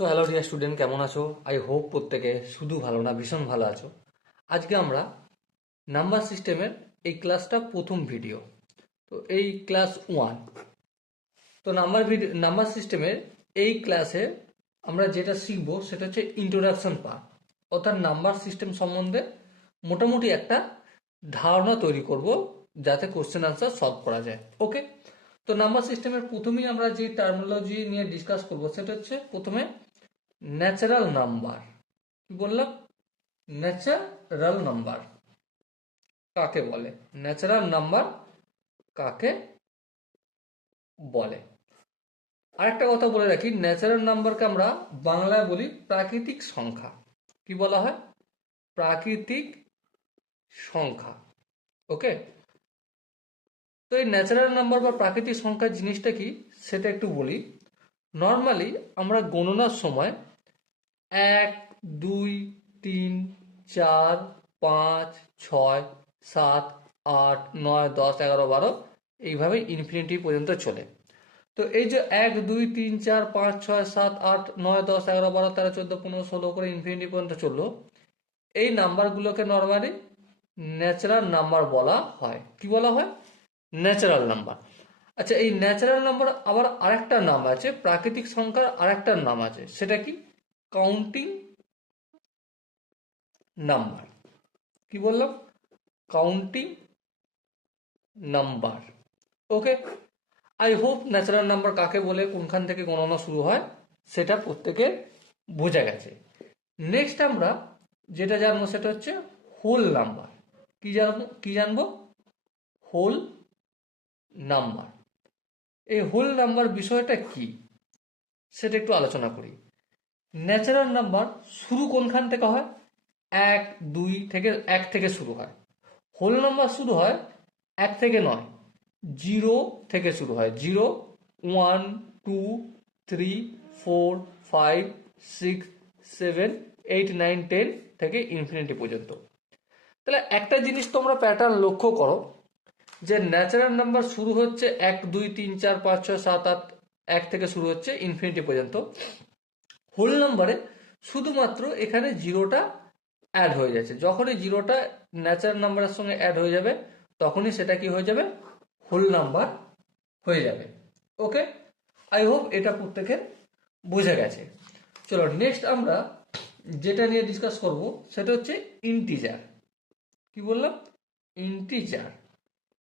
So hello dear student, কেমন আছো? I hope প্রত্যেকে শুধু ভালো না, ভীষণ ভালো আছো। আজকে আমরা নাম্বার সিস্টেমের এই ক্লাসটা প্রথম ভিডিও। তো এই ক্লাস 1। তো নাম্বার সিস্টেমের এই ক্লাসে আমরা যেটা শিখবো সেটা হচ্ছে ইন্ট্রোডাকশন পার্ট, অর্থাৎ নাম্বার সিস্টেম সম্বন্ধে মোটামুটি একটা ধারণা তৈরি করব, যাতে কোশ্চেন আনসার সলভ করা যায়। ওকে, তো নাম্বার সিস্টেমের প্রথমেই আমরা যে টার্মিনোলজি নিয়ে ডিসকাস করব সেটা হচ্ছে প্রথমে ন্যাচারাল নাম্বার। কি বললাম? ন্যাচারাল নাম্বার কাকে বলে? ন্যাচারাল নাম্বার কাকে বলে? আরেকটা কথা বলে রাখি, ন্যাচারাল নাম্বারকে আমরা বাংলায় বলি প্রাকৃতিক সংখ্যা। কি বলা হয়? প্রাকৃতিক সংখ্যা। ওকে, তো এই ন্যাচারাল নাম্বার বা প্রাকৃতিক সংখ্যা জিনিসটা কি সেটা একটু বলি। নর্মালি আমরা গণনার সময় 1, 2, 3, 4, 5, 6, 7, 8, 9, 10, 11, 12 এইভাবে ইনফিনিটি পর্যন্ত চলে। তো এই যে 1, 2, 3, 4, 5, 6, 7, 8, 9, 10, 11, 12, 13, 14, 15, 16 করে ইনফিনিটি পর্যন্ত চললো। এই নাম্বারগুলোকে নর্মালি ন্যাচারাল নাম্বার বলা হয়। কি বলা হয়? Natural number. আচ্ছা, এই ন্যাচারাল নাম্বার আবার আরেকটা নাম আছে, প্রাকৃতিক সংখ্যার আরেকটা নাম আছে, সেটা কি? Counting number. কি বললাম? Counting number. Okay, I hope natural number কাকে বলে, কোনখান থেকে গণনা শুরু হয় সেটা প্রত্যেকের বোঝা গেছে। নেক্সট আমরা যেটা জানবো সেটা হচ্ছে হোল নাম্বার। কি জানবো? Whole number. এই হোল নাম্বার বিষয়টা কি সেটা একটু আলোচনা করি। ন্যাচারাল নাম্বার শুরু কোনখান থেকে হয়? এক থেকে শুরু হয়। হোল নাম্বার শুরু হয় 1 থেকে 9, 0 থেকে শুরু হয়। 0, 1, 2, 3, 4, 5, 6, 7, 8, 9, 10 থেকে ইনফিনিটি পর্যন্ত। তাহলে একটা জিনিস তোমরা প্যাটার্ন লক্ষ্য করো, যে ন্যাচারাল নাম্বার শুরু হচ্ছে 1, 2, 3, 4, 5, 6, 7, 8, 1 থেকে শুরু হচ্ছে ইনফিনিটি পর্যন্ত। হোল নাম্বারে শুধুমাত্র এখানে জিরোটা অ্যাড হয়ে যাচ্ছে। যখনই জিরোটা ন্যাচারাল নাম্বারের সঙ্গে অ্যাড হয়ে যাবে তখনই সেটা কি হয়ে যাবে? হোল নাম্বার হয়ে যাবে। ওকে, আই হোপ এটা প্রত্যেকের বোঝা গেছে। চলো নেক্সট আমরা যেটা নিয়ে ডিসকাস করব সেটা হচ্ছে ইন্টিজার। কি বললাম? ইন্টিজার।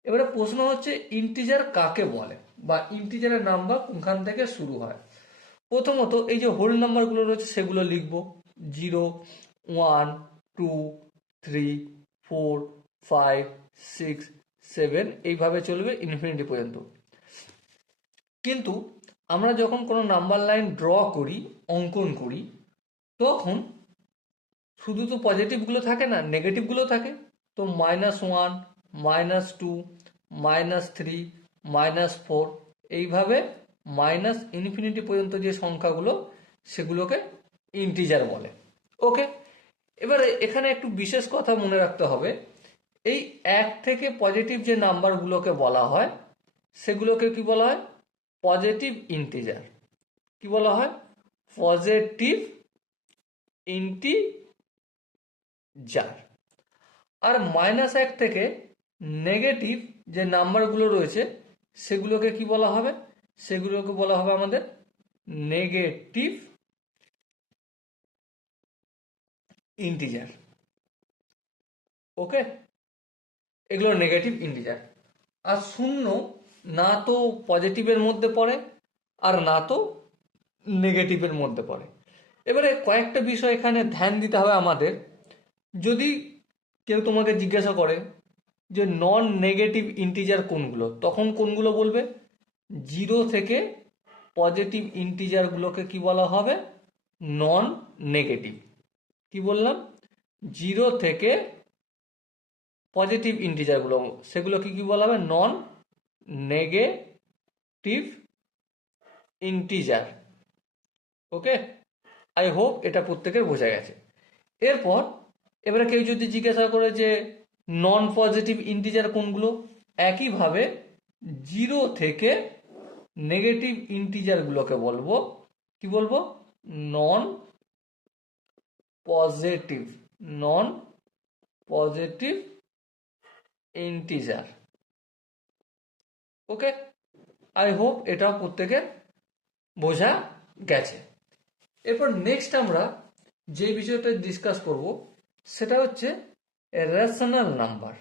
এবারে প্রশ্ন হচ্ছে ইন্টিজার কাকে বলে, বা ইন্টিজারের নাম্বার কোনখান থেকে শুরু হয়। প্রথমত এই যে হোল নাম্বারগুলো রয়েছে সেগুলো লিখব। 0, 1, 2, 3, 4, 5, 6, 7 এইভাবে চলবে ইনফিনিটি পর্যন্ত। কিন্তু আমরা যখন কোনো নাম্বার লাইন ড্র করি, অঙ্কন করি, তখন শুধু তো পজিটিভগুলো থাকে না, নেগেটিভগুলো থাকে। তো -1, -2, -3, -4 এইভাবে মাইনাস ইনফিনিটি পর্যন্ত যে সংখ্যাগুলো সেগুলোকে ইন্টিজার বলে। ওকে, এবারে এখানে একটু বিশেষ কথা মনে রাখতে হবে। এই 1 থেকে পজিটিভ যে নাম্বারগুলোকে বলা হয় সেগুলোকে কি বলা হয়? Positive integer. কি বলা হয়? Positive integer. আর -1 থেকে নেগেটিভ যে নাম্বারগুলো রয়েছে সেগুলোকে কি বলা হবে? সেগুলোকে বলা হবে আমাদের নেগেটিভ ইন্টিজার। ওকে, এগুলো নেগেটিভ ইন্টিজার। আর শূন্য না তো পজিটিভের মধ্যে পড়ে আর না তো নেগেটিভের মধ্যে পড়ে। এবারে কয়েকটা বিষয় এখানে ধ্যান দিতে হবে আমাদের। যদি কেউ তোমাকে জিজ্ঞাসা করে যে নন নেগেটিভ ইন্টিজার কোনগুলো, তখন কোনগুলো বলবে? 0 থেকে পজিটিভ ইন্টিজারগুলোকে কি বলা হবে? Non negative. কি বললাম? 0 থেকে পজিটিভ ইন্টিজারগুলো সেগুলোকে কি বলা হবে? Non negative integer. Okay, I hope এটা প্রত্যেকের বোঝা গেছে। এরপর এবারে কেউ যদি জিজ্ঞাসা করে যে নন পজিটিভ ইন্টিজার কোনগুলো, একইভাবে 0 থেকে নেগেটিভ ইন্টিজারগুলোকে বলবো। কি বলবো? Non positive integer. Okay, I hope এটাও প্রত্যেকের বোঝা গেছে। এরপর নেক্সট আমরা যে বিষয়টা ডিসকাস করব সেটা হচ্ছে রেশনাল নাম্বার।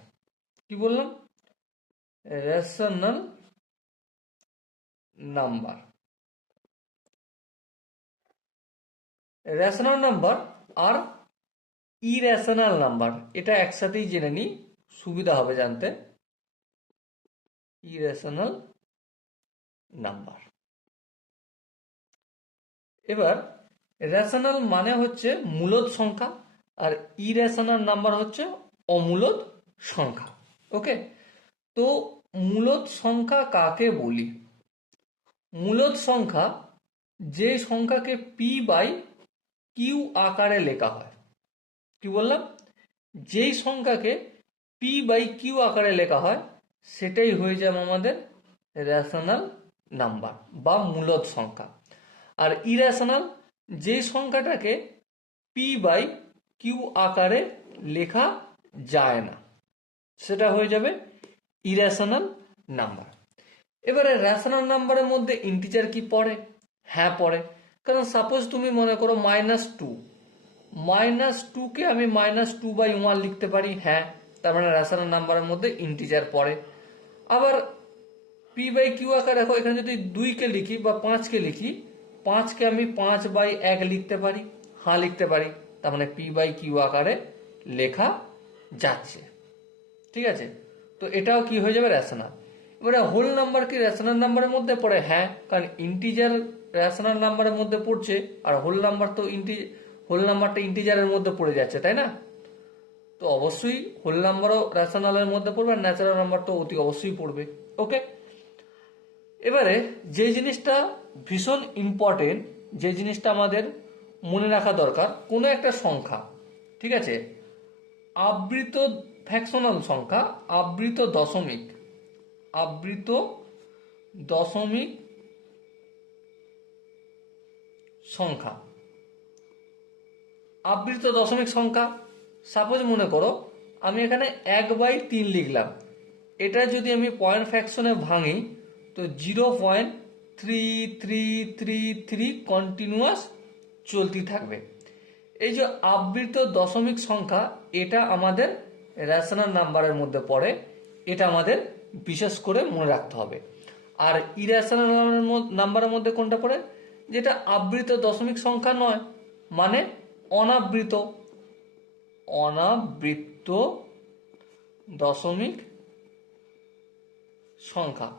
কি বললাম? Rational number. রেশনাল নাম্বার আর ইরেশনাল নাম্বার, এটা একসাথেই জেনে নিই, সুবিধা হবে জানতে। Irrational number. এবার রেশনাল মানে হচ্ছে মূলদ সংখ্যা, আর ইরেশনাল নাম্বার হচ্ছে অমূলদ সংখ্যা। ওকে, তো মূলদ সংখ্যা কাকে বলি? মূলদ সংখ্যা যে সংখ্যাকে পি বাই কিউ আকারে লেখা হয়। কি বললাম? যেই সংখ্যাকে পি বাই কিউ আকারে লেখা হয় সেটাই হয়ে যাবে আমাদের রেশনাল নাম্বার বা মূলদ সংখ্যা। আর ইরেশনাল যে সংখ্যাটাকে পি বাই কিউ আকারে লেখা যায় না সেটা হয়ে যাবে ইরেশনাল নাম্বার। এবারে রেশনাল নাম্বারের মধ্যে ইন্টিজার কি পড়ে? হ্যাঁ পড়ে, কারণ সাপোজ তুমি মনে করো -2কে আমি -2/1 লিখতে পারি। হ্যাঁ, তার মানে রেশনাল নাম্বারের মধ্যে ইন্টিজার পড়ে। আবার পি বাই কিউ আকার দেখো, এখানে যদি 2কে লিখি বা 5কে লিখি, 5কে আমি 5/1 লিখতে পারি। হ্যাঁ লিখতে পারি, তার মানে পি বাই কিউ আকারে লেখা যাচ্ছে। ঠিক আছে, তো এটাও কি হয়ে যাবে? রেশনাল। এবারে হোল নাম্বার কি রেশনাল নাম্বারের মধ্যে পড়ে? হ্যাঁ, কারণ ইন্টিজার রেশনাল নাম্বারের মধ্যে পড়ছে, আর হোল নাম্বারটা ইন্টিজারের মধ্যে পড়ে যাচ্ছে, তাই না? তো অবশ্যই হোল নাম্বারও রেশনালের মধ্যে পড়বে, আর ন্যাচারাল নাম্বার তো অতি অবশ্যই পড়বে। ওকে, এবারে যে জিনিসটা ভীষণ ইম্পর্টেন্ট, যে জিনিসটা আমাদের মনে রাখা দরকার, কোনো একটা সংখ্যা, ঠিক আছে, আবৃত ফ্র্যাকশনাল সংখ্যা, আবৃত দশমিক সংখ্যা, আবৃত দশমিক সংখ্যা। সাপোজ মনে করো আমি এখানে 1/3 লিখলাম, এটা যদি আমি পয়েন্ট ফ্র্যাকশনে ভাঙি তো 0.3333 কন্টিনিউয়াস চলতে থাকবে। এই যে আবৃত দশমিক সংখ্যা, এটা আমাদের রেশনাল নাম্বারের মধ্যে পড়ে, এটা আমাদের বিশেষ করে মনে রাখতে হবে। আর ইরেশনাল নাম্বারের মধ্যে কোনটা পড়ে? যেটা আবৃত দশমিক সংখ্যা নয়, মানে অনাবৃত দশমিক সংখ্যা।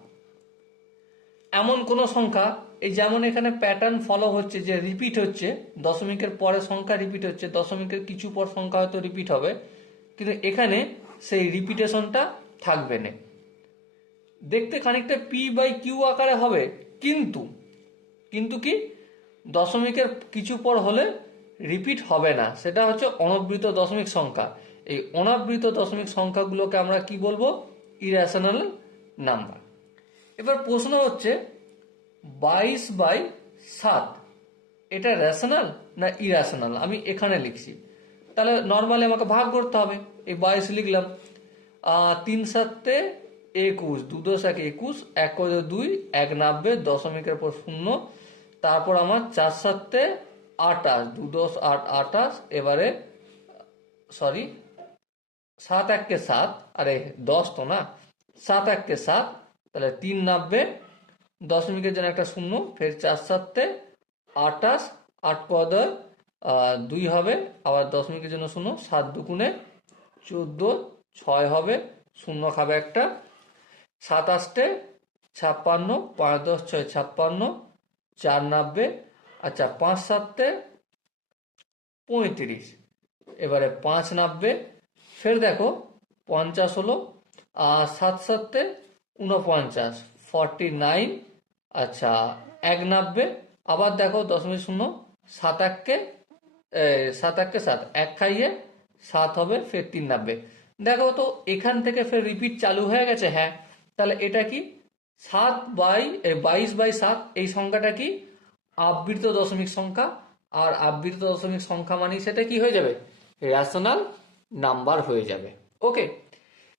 এমন কোন সংখ্যা, এই যেমন এখানে প্যাটার্ন ফলো হচ্ছে যে রিপিট হচ্ছে, দশমিকের পরে সংখ্যা রিপিট হচ্ছে, দশমিকের কিছু পর সংখ্যা হয়তো রিপিট হবে, কিন্তু এখানে সেই রিপিটেশনটা থাকবে না। দেখতে খানিকটা পি বাই কিউ আকারে হবে, কিন্তু কি দশমিকের কিছু পর হলে রিপিট হবে না, সেটা হচ্ছে অনাবৃত দশমিক সংখ্যা। এই অনাবৃত দশমিক সংখ্যাগুলোকে আমরা কি বলবো? Irrational number. এবার প্রশ্ন হচ্ছে 22/7 এটা রেশনাল না ইরেশনাল? আমি এখানে লিখছি, তাহলে নর্মালি আমাকে ভাগ করতে হবে। এই 22 লিখলাম, 3 7 21, 2 10 1 21, 1 2, 1 90, দশমিকের পর 0, তারপর আমার 4 7 28, 2 10 8 28, এবারে সরি 7 1 7, আরে 10 তো না, 7 1 7, তাহলে 3 90, দশমিকের জন্য একটা 0, ফের 4 7 28, 8 2 হবে, আবার দশমিকের জন্য 0, 7 2 14, 6 হবে, 0 খাবে একটা, 7 8 56, 5 10 6 56, 4 90, আচ্ছা 5 7 35, এবারে 5 90, ফের দেখো 50 হলো, আর 7 7 49, 49, আচ্ছা 1 90, আবার দেখো দশমিক 0, 7 1 7 1 খাইয়ে 7 হবে, ফের 3 90। দেখো তো এখান থেকে ফের রিপিট চালু হয়ে গেছে। হ্যাঁ, তাহলে এটা কি 22/7, এই সংখ্যাটা কি আবৃত দশমিক সংখ্যা, আর আবৃত দশমিক সংখ্যা মানে সেটা কি হয়ে যাবে, রেশনাল নাম্বার হয়ে যাবে। ওকে,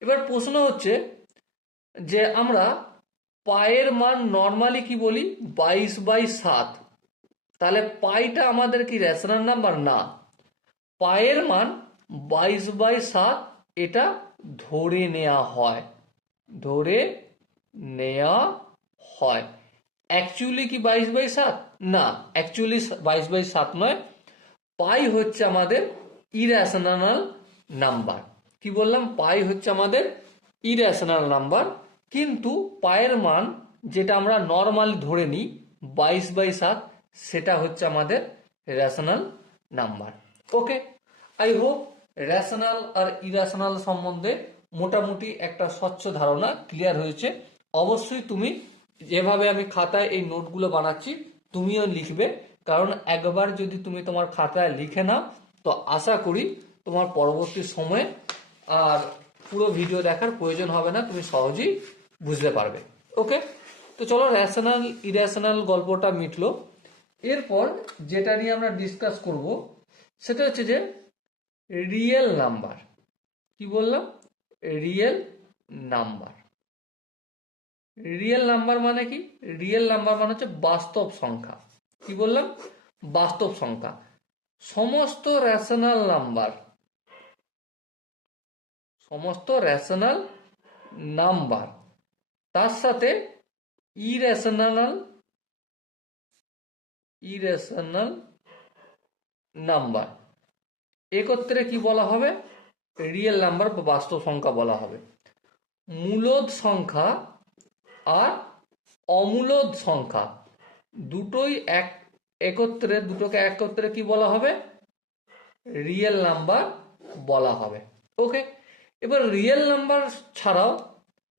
এবার প্রশ্ন হচ্ছে যে আমরা পায়ের মান নর্মালি কি বলি 22/7, তাহলে পাইটা আমাদের কি রেশনাল নাম্বার? না, পায়ের মান 22/7 এটা ধরে নেওয়া হয়, ধরে নেওয়া হয়। অ্যাকচুয়ালি কি 22/7? না, অ্যাকচুয়ালি 22/7 নয়। পাই হচ্ছে আমাদের ইরেশনাল নাম্বার। কি বললাম? পাই হচ্ছে আমাদের ইরেশনাল নাম্বার, কিন্তু পায়ের মান যেটা আমরা নর্মালি ধরে নিই 22/7, সেটা হচ্ছে আমাদের rational number. Okay, I hope rational আর ইরেশনাল সম্বন্ধে মোটামুটি একটা স্বচ্ছ ধারণা ক্লিয়ার হয়েছে। অবশ্যই তুমি যেভাবে আমি খাতায় এই নোটগুলো বানাচ্ছি তুমিও লিখবে, কারণ একবার যদি তুমি তোমার খাতায় লিখে নাও তো আশা করি তোমার পরবর্তী সময়ে আর পুরো ভিডিও দেখার প্রয়োজন হবে না, তুমি সহজেই বুঝতে পারবে। ওকে, তো চলো রেশনাল ইরেশনাল গল্পটা মিটলো। এরপর যেটা নিয়ে আমরা ডিসকাস করব সেটা হচ্ছে যে রিয়েল নাম্বার। কি বললাম? Real number. রিয়েল নাম্বার মানে কি? রিয়েল নাম্বার মানে হচ্ছে বাস্তব সংখ্যা। কি বললাম? বাস্তব সংখ্যা। সমস্ত রেশনাল নাম্বার, সমস্ত রেশনাল নাম্বার তার সাথে ইরেশনাল ইরেশনাল নাম্বার একত্রে কি বলা হবে? রিয়েল নাম্বার বা বাস্তব সংখ্যা বলা হবে। মূলদ সংখ্যা আর অমূলদ সংখ্যা দুটোই দুটোকে একত্রে কি বলা হবে? রিয়েল নাম্বার বলা হবে। ওকে, এবার রিয়েল নাম্বার ছাড়াও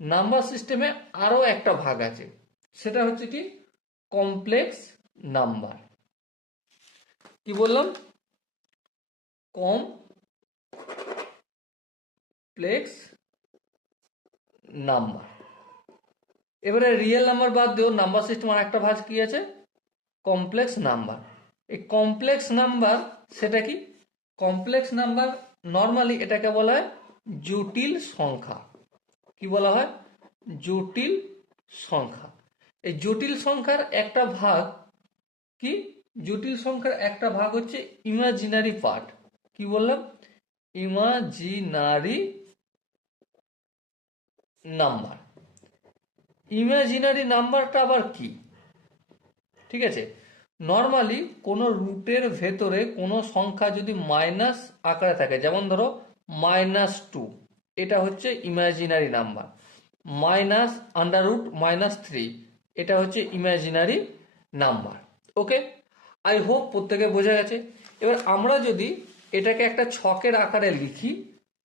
নাম্বার সিস্টেমে আরো একটা ভাগ আছে, সেটা হচ্ছে কি কমপ্লেক্স নাম্বার। কি বললাম? Complex number. এবারে রিয়েল নাম্বার বাদ দিও, নাম্বার সিস্টেম আর একটা ভাগ কি আছে? Complex number. এই কমপ্লেক্স নাম্বার সেটা কি? কমপ্লেক্স নাম্বার নর্মালি এটাকে বলা হয় জটিল সংখ্যা। কি বলা হয়? জটিল সংখ্যা। এই জটিল সংখ্যার একটা ভাগ কি? জটিল সংখ্যার একটা ভাগ হচ্ছে ইমাজিনারি পার্ট। কি বললাম? Imaginary number. ইমাজিনারি নাম্বারটা আবার কি? ঠিক আছে, নর্মালি কোনো রুটের ভেতরে কোনো সংখ্যা যদি মাইনাস আকারে থাকে, যেমন ধরো -2, এটা হচ্ছে ইমাজিনারি নাম্বার। -√-3, এটা হচ্ছে imaginary number. Okay, I hope প্রত্যেকে বোঝা গেছে। এবার আমরা যদি এটাকে একটা ছকের আকারে লিখি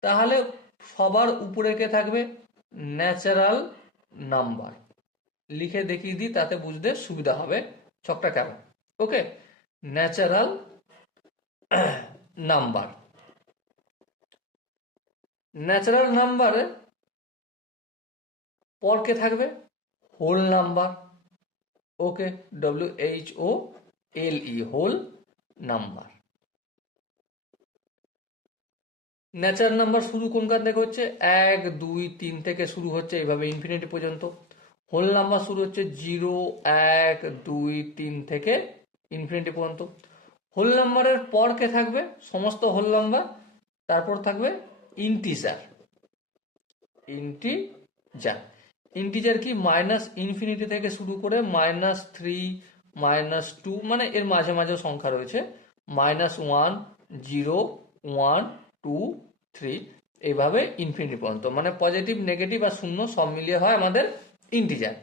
তাহলে সবার উপরে কে থাকবে? Natural number. লিখে দেখিয়ে দিই, তাতে বুঝতে সুবিধা হবে ছকটা কেমন। ওকে, ন্যাচারাল নাম্বার। ন্যাচারাল নাম্বারে পর কে থাকবে? Whole number. Okay, WHOLE, whole number. Natural number শুরু কোনখান থেকে হচ্ছে? 1, 2, 3 থেকে শুরু হচ্ছে, এইভাবে ইনফিনিটি পর্যন্ত। হোল নাম্বার শুরু হচ্ছে 0, 1, 2, 3 থেকে ইনফিনিটি পর্যন্ত। হোল নাম্বারের পর কে থাকবে? সমস্ত হোল নাম্বার। তারপর থাকবে ইন্টিজার। ইন্টিজার, ইন্টিজার কি? -ইনফিনিটি থেকে শুরু করে -3, -2, মানে এর মাঝে মাঝে সংখ্যা রয়েছে, -1, 0, 1, 2, 3, এইভাবে ইনফিনিটি পর্যন্ত, মানে পজিটিভ, নেগেটিভ আর শূন্য সব মিলিয়ে হয় আমাদের ইন্টিজার।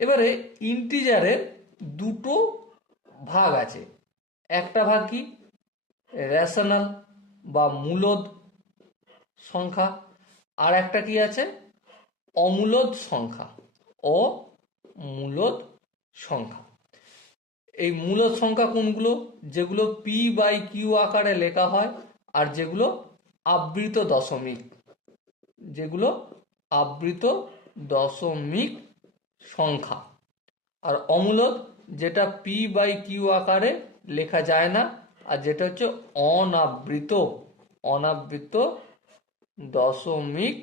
এবারে ইন্টিজারের দুটো ভাগ আছে। একটা ভাগ কি? রেশনাল বা মূলদ সংখ্যা। আর একটা কি আছে? অমূলদ সংখ্যা। অমূলদ সংখ্যা। এই মূলদ সংখ্যা কোনগুলো? যেগুলো p/q আকারে লেখা হয় আর যেগুলো আবৃত দশমিক, যেগুলো আবৃত দশমিক সংখ্যা। আর অমূলদ যেটা p/q আকারে লেখা যায় না, আর যেটা হচ্ছে অনাবৃত অনাবৃত দশমিক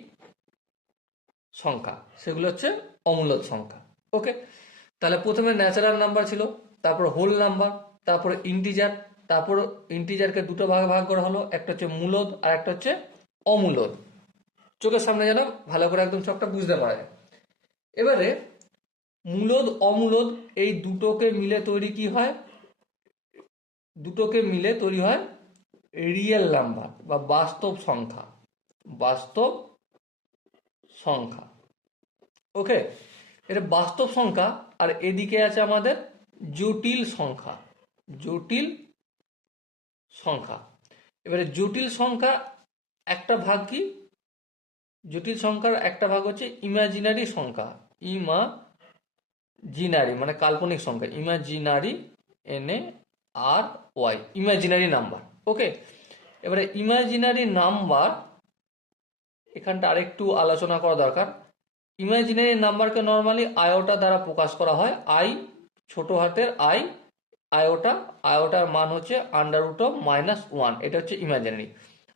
সংখ্যা সেগুলো হচ্ছে অমূলদ সংখ্যা। ওকে, তাহলে প্রথমে ন্যাচারাল নাম্বার ছিল, তারপর হোল নাম্বার, তারপরে ইন্টিজার, তারপর ইন্টিজারকে দুটো ভাগে ভাগ করা হলো, একটা হচ্ছে মূলদ আর একটা হচ্ছে অমূলদ। চোখের সামনে যেন ভালো করে একদম সবটা বুঝতে পারা যায়। এবারে মূলদ অমূলদ এই দুটোকে মিলে তৈরি কি হয়, দুটোকে মিলে তৈরি হয় রিয়েল নাম্বার বা বাস্তব সংখ্যা, বাস্তব সংখ্যা। ওকে, এটা বাস্তব সংখ্যা, আর এদিকে আছে আমাদের জটিল সংখ্যা, জটিল সংখ্যা। এবারে জটিল সংখ্যা একটা ভাগ কি, জটিল সংখ্যার একটা ভাগ হচ্ছে ইমাজিনারি সংখ্যা, ইমাজিনারি মানে কাল্পনিক সংখ্যা, ইমাজিনারি NARY, ইমাজিনারি নাম্বার। ওকে, এবারে ইমাজিনারি নাম্বার এখানটা আরেকটু আলোচনা করা দরকার। ইমাজিনারি নাম্বারকে নর্মালি আয়োটা দ্বারা প্রকাশ করা হয়, আই, ছোট হাতের আই, আয়োটা, আয়োটার মান হচ্ছে √(-1), এটা হচ্ছে ইমাজিনারি।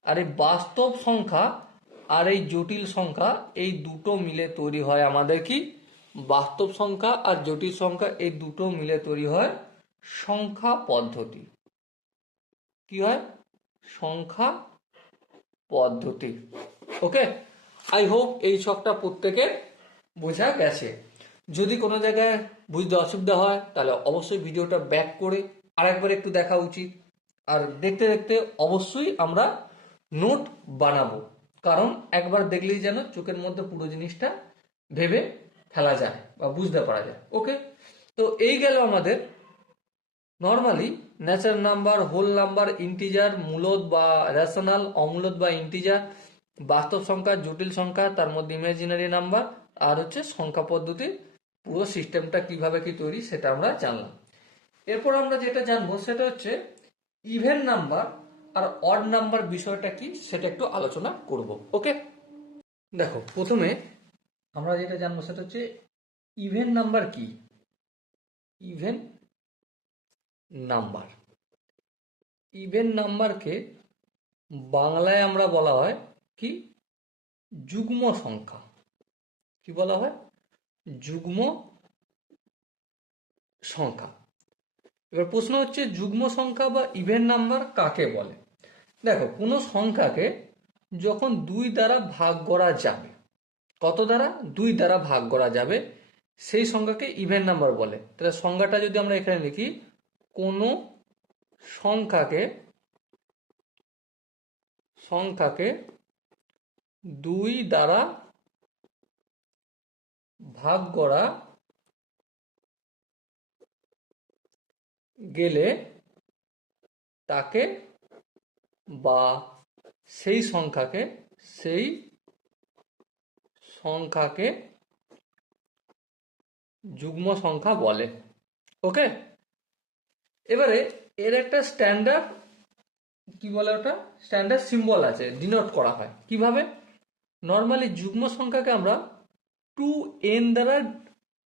আর এই বাস্তব সংখ্যা আর এই জটিল সংখ্যা এই দুটো মিলে তৈরি হয় আমাদের কি, বাস্তব সংখ্যা আর জটিল সংখ্যা এই দুটো মিলে তৈরি হয় সংখ্যা পদ্ধতি। কি হয়, সংখ্যা পদ্ধতি। ওকে, আই হোপ এই ছকটা প্রত্যেকের বোঝা গেছে। যদি কোনো জায়গায় বুঝতে অসুবিধা হয় তাহলে অবশ্যই ভিডিওটা ব্যাক করে আরেকবার একটু দেখা উচিত, আর দেখতে দেখতে অবশ্যই আমরা নোট বানাবো, কারণ একবার দেখলেই যেন চোখের মধ্যে পুরো জিনিসটা ভেবে ফেলা যায় বা বুঝতে পারা যায়। ওকে, তো এই গেল আমাদের normally natural number, whole number, integer, মূলদ বা রেশনাল, অমূলদ বা ইন্টিজার, বাস্তব সংখ্যা, জটিল সংখ্যা, তার মধ্যে ইমাজিনারি নাম্বার, আর হচ্ছে সংখ্যা পদ্ধতির পুরো সিস্টেমটা কিভাবে কি তৈরি সেটা আমরা জানলাম। এরপর আমরা যেটা জানবো সেটা হচ্ছে ইভেন নাম্বার আর অড নাম্বার বিষয়টা কি সেটা একটু আলোচনা করব। ওকে, দেখো প্রথমে আমরা যেটা জানবো সেটা হচ্ছে ইভেন নাম্বার কি। ইভেন নাম্বার, ইভেন নাম্বারকে বাংলায় আমরা বলা হয় কি, যুগ্ম সংখ্যা। কি বলা হয়, যুগ্ম সংখ্যা। এবার প্রশ্ন হচ্ছে যুগ্ম সংখ্যা বা ইভেন নাম্বার কাকে বলে। দেখো, কোনো সংখ্যাকে যখন 2 দ্বারা ভাগ করা যাবে, কত দ্বারা, 2 দ্বারা ভাগ করা যাবে, সেই সংখ্যাকে ইভেন নাম্বার বলে। তাহলে সংখ্যাটা যদি আমরা এখানে লিখি, কোনো সংখ্যাকে সংখ্যাকে 2 দ্বারা ভাগ করা গেলে তাকে বা সেই সংখ্যাকে যুগ্ম সংখ্যা বলে। ওকে, এবারে এর একটা স্ট্যান্ডার্ড, কি বলে ওটা, স্ট্যান্ডার্ড সিম্বল আছে, ডিনোট করা হয় কিভাবে। নর্মালি যুগ্ম সংখ্যাকে আমরা 2n দ্বারা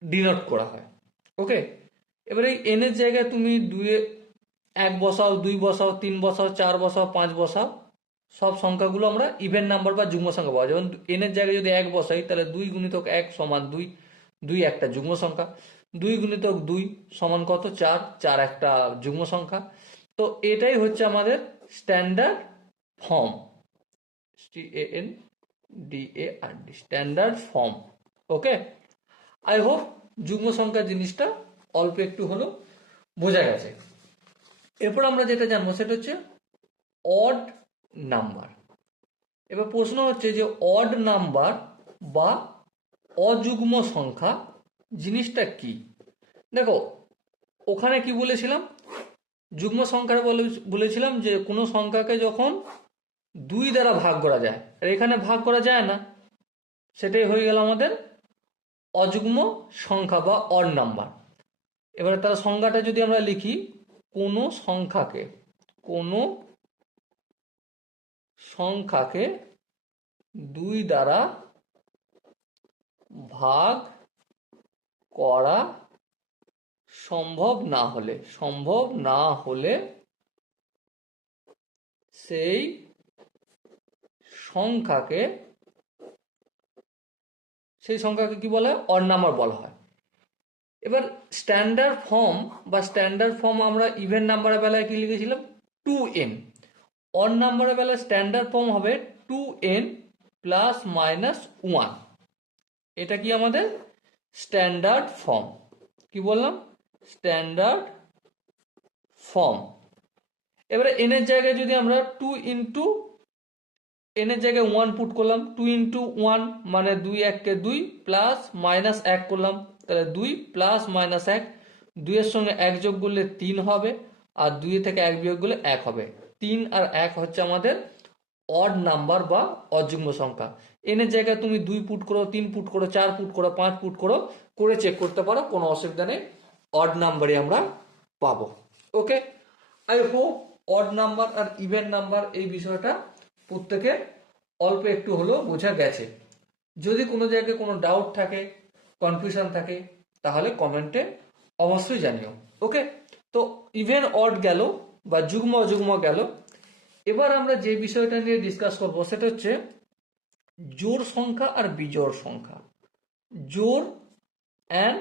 ডিনোট করা হয়। ওকে, এবারে এই n এর জায়গায় তুমি 1 বসাও, 2 বসাও, 3 বসাও, 4 বসাও, 5 বসাও, সব সংখ্যাগুলো আমরা ইভেন নাম্বার বা যুগ্ম সংখ্যা পাবো। যেমন n এর জায়গায় যদি 1 বসাই তাহলে 2 × 1 = 2, 2 একটা যুগ্ম সংখ্যা, 2 × 2 সমান কত, 4, 4 একটা যুগ্ম সংখ্যা। তো এটাই হচ্ছে আমাদের standard form, STANDARD, standard form. Okay, I hope যুগ্ম সংখ্যা জিনিসটা অল্প একটু হলেও বোঝা গেছে। এরপর আমরা যেটা জানবো সেটা হচ্ছে অড নাম্বার। এবার প্রশ্ন হচ্ছে যে অড নাম্বার বা অযুগ্ম সংখ্যা জিনিসটা কি। দেখো, ওখানে কি বলেছিলাম, যুগ্ম সংখ্যা বলেছিলাম যে কোনো সংখ্যাকে যখন 2 দ্বারা ভাগ করা যায়, আর এখানে ভাগ করা যায় না, সেটাই হয়ে গেল আমাদের অযুগ্ম সংখ্যা বা অড নাম্বার। এবারে তার সংজ্ঞাটা যদি আমরা লিখি, কোনো সংখ্যাকে 2 দ্বারা ভাগ করা সম্ভব না হলে সেই সংখ্যাকে কি বলা হয়? অড নাম্বার বলা হয়। এবার স্ট্যান্ডার্ড ফর্ম আমরা ইভেন নাম্বারের বেলায় কি লিখেছিলাম? 2n। অড নাম্বারের বেলায় স্ট্যান্ডার্ড ফর্ম হবে 2n প্লাস মাইনাস 1। এটা কি আমাদের স্ট্যান্ডার্ড ফর্ম। কি বললাম? Standard form. এবারে n এর জায়গায় যদি আমরা 2 ইন্টু n এর জায়গায় 1 পুট করলাম, 2 ইন্টু 1 মানে 2 1 2 প্লাস মাইনাস 1 করলাম, তাহলে 2 প্লাস মাইনাস 1, 2 এর সঙ্গে 1 যোগ করলে 3 হবে, আর 2 থেকে 1 বিয়োগ করলে 1 হবে। 3 আর 1 হচ্ছে আমাদের অড নাম্বার বা অযুগ্ম সংখ্যা। n এর জায়গায় তুমি 2 পুট করো, 3 পুট করো, 4 পুট করো, 5 পুট করো, করে চেক করতে পারো, কোনো অসুবিধা নেই, অড নাম্বারই আমরা পাবো। Okay, I hope odd number আর ইভেন নাম্বার এই বিষয়টা প্রত্যেকের অল্প একটু হলেও বোঝা গেছে। যদি কোনো জায়গায় কোনো ডাউট থাকে, কনফিউশন থাকে, তাহলে কমেন্টে অবশ্যই জানিও। ওকে, তো ইভেন অড গেল বা যুগ্ম অযুগ্ম গেল। এবার আমরা যে বিষয়টা নিয়ে ডিসকাস করব সেটা হচ্ছে জোড় সংখ্যা আর বিজোড় সংখ্যা, জোড় অ্যান্ড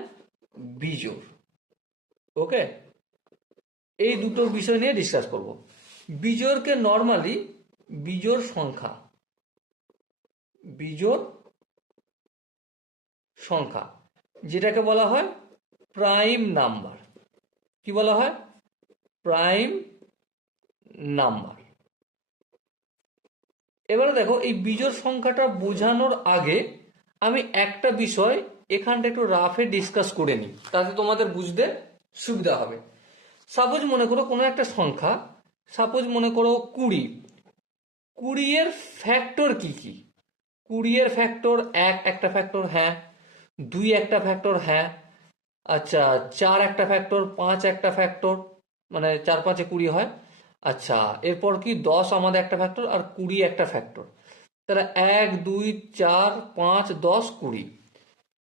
বিজোড়। ওকে, এই দুটো বিষয় নিয়ে ডিসকাস করব। বিজোড়কে নর্মালি বিজোড় সংখ্যা যেটাকে বলা হয় প্রাইম নাম্বার। কি বলা হয়? Prime number. এবারে দেখো, এই বিজোড় সংখ্যাটা বোঝানোর আগে আমি একটা বিষয় এখানটা একটু রাফে ডিসকাস করে নিই, তাতে তোমাদের বুঝতে সুবিধা হবে। সাপোজ মনে করো কোনো একটা সংখ্যা, সাপোজ মনে করো 20। 20 এর ফ্যাক্টর কি কি? 20 এর ফ্যাক্টর 1 একটা ফ্যাক্টর, হ্যাঁ। 2 একটা ফ্যাক্টর, হ্যাঁ। আচ্ছা, 4 একটা ফ্যাক্টর, 5 একটা ফ্যাক্টর, মানে 4 5 20 হয়। আচ্ছা, এরপর কি 10 আমাদের একটা ফ্যাক্টর, আর 20 একটা ফ্যাক্টর। তাহলে 1 2 4 5 10 20।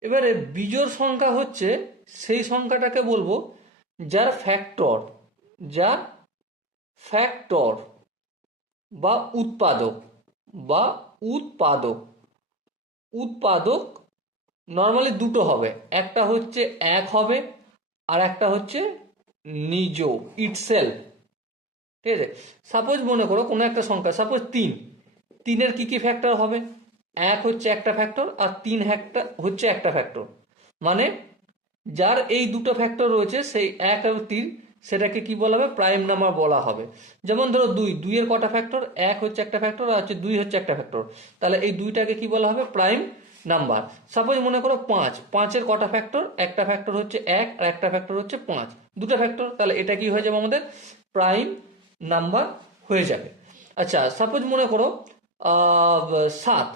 এবারে বিজোড় সংখ্যা হচ্ছে সেই সংখ্যাটাকে বলবো যার ফ্যাক্টর বা বা উৎপাদক নর্মালি দুটো হবে, একটা হচ্ছে 1 হবে, আর একটা হচ্ছে নিজ ইটসেলফ। ঠিক আছে, সাপোজ মনে করো কোনো একটা সংখ্যা, সাপোজ 3। 3-এর কি কি ফ্যাক্টর হবে? 1 হচ্ছে একটা ফ্যাক্টর, আর 3 হচ্ছে একটা ফ্যাক্টর। মানে যার এই দুটো ফ্যাক্টর রয়েছে, সেই 1 এবং 3, সেটাকে কি বলা হবে? প্রাইম নাম্বার বলা হবে। যেমন ধরো 2 এর কটা ফ্যাক্টর? 1 হচ্ছে একটা ফ্যাক্টর, আর হচ্ছে 2 হচ্ছে একটা ফ্যাক্টর, তাহলে এই দুইটাকে কি বলা হবে? Prime number. সাপোজ মনে করো 5 এর কটা ফ্যাক্টর? একটা ফ্যাক্টর হচ্ছে 1, আর একটা ফ্যাক্টর হচ্ছে 5, দুটো ফ্যাক্টর, তাহলে এটা কি হয়ে যাবে? আমাদের প্রাইম নাম্বার হয়ে যাবে। আচ্ছা, সাপোজ মনে করো 7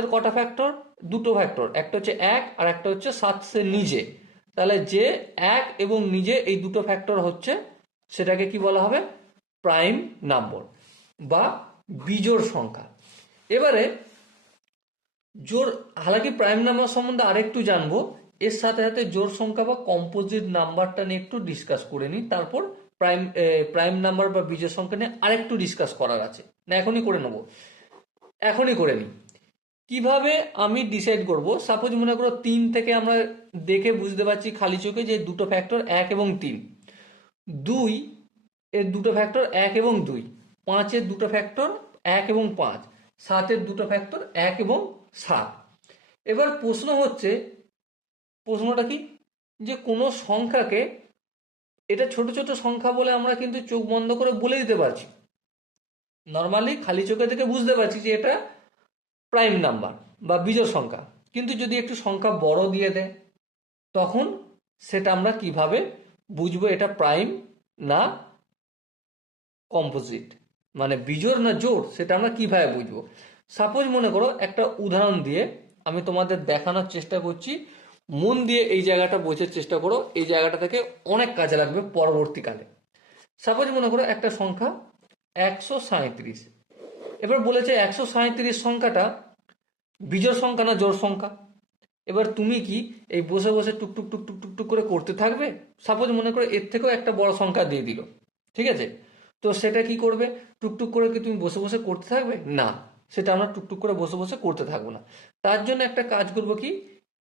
এর কটা ফ্যাক্টর? দুটো ফ্যাক্টর, একটা হচ্ছে 1 আর একটা হচ্ছে 7 সে নিজে, তাহলে যে 1 এবং নিজে এই দুটো ফ্যাক্টর হচ্ছে, সেটাকে কি বলা হবে? প্রাইম নাম্বার বা বিজোড় সংখ্যা। এবারে জোড়, হালাকি প্রাইম নাম্বার সম্বন্ধে আরেকটু জানবো, এর সাথে সাথে জোড় সংখ্যা বা কম্পোজিট নাম্বারটা নিয়ে একটু ডিসকাস করে নিই, তারপর প্রাইম নাম্বার বা বিজোড় সংখ্যা নিয়ে আরেকটু ডিসকাস করার আছে, না এখনই করে নেবো? এখনই করে নিই। কিভাবে আমি ডিসাইড করব? সাপোজ মনে করো 3 থেকে আমরা দেখে বুঝতে পারছি খালি চোখে যে দুটো ফ্যাক্টর 1 এবং 3। 2 এর দুটো ফ্যাক্টর 1 এবং 2। 5 এর দুটো ফ্যাক্টর 1 এবং 5। 7 এর দুটো ফ্যাক্টর 1 এবং 7। এবার প্রশ্নটা কি, যে কোনো সংখ্যাকে, এটা ছোট ছোট সংখ্যা বলে আমরা কিন্তু চোখ বন্ধ করে বলে দিতে পারছি, নর্মালি খালি চোখে থেকে বুঝতে পারছি যে এটা প্রাইম নাম্বার বা বিজোড় সংখ্যা। কিন্তু যদি একটু সংখ্যা বড় দিয়ে দেয়, তখন সেটা আমরা কিভাবে বুঝবো এটা প্রাইম না কম্পোজিট, মানে বিজোড় না জোড়, সেটা আমরা কিভাবে বুঝবো? সাপোজ মনে করো একটা উদাহরণ দিয়ে আমি তোমাদের দেখানোর চেষ্টা করছি, মন দিয়ে এই জায়গাটা বোঝার চেষ্টা করো, এই জায়গাটা থেকে অনেক কাজে লাগবে পরবর্তীকালে। সাপোজ মনে করো একটা সংখ্যা 137। এবার বলেছে 137 সংখ্যাটা বিজোড় সংখ্যা না জোড় সংখ্যা? এবার তুমি কি এই বসে বসে টুকটুক টুকটুক টুকটুক করে করতে থাকবে? সাপোজ মনে করো এর থেকেও একটা বড় সংখ্যা দিয়ে দিল, ঠিক আছে? তো সেটা কি করবে? টুকটুক করে কি তুমি বসে বসে করতে থাকবে? না, সেটা আমরা টুকটুক করে বসে বসে করতে থাকবো না। তার জন্য একটা কাজ করব কি,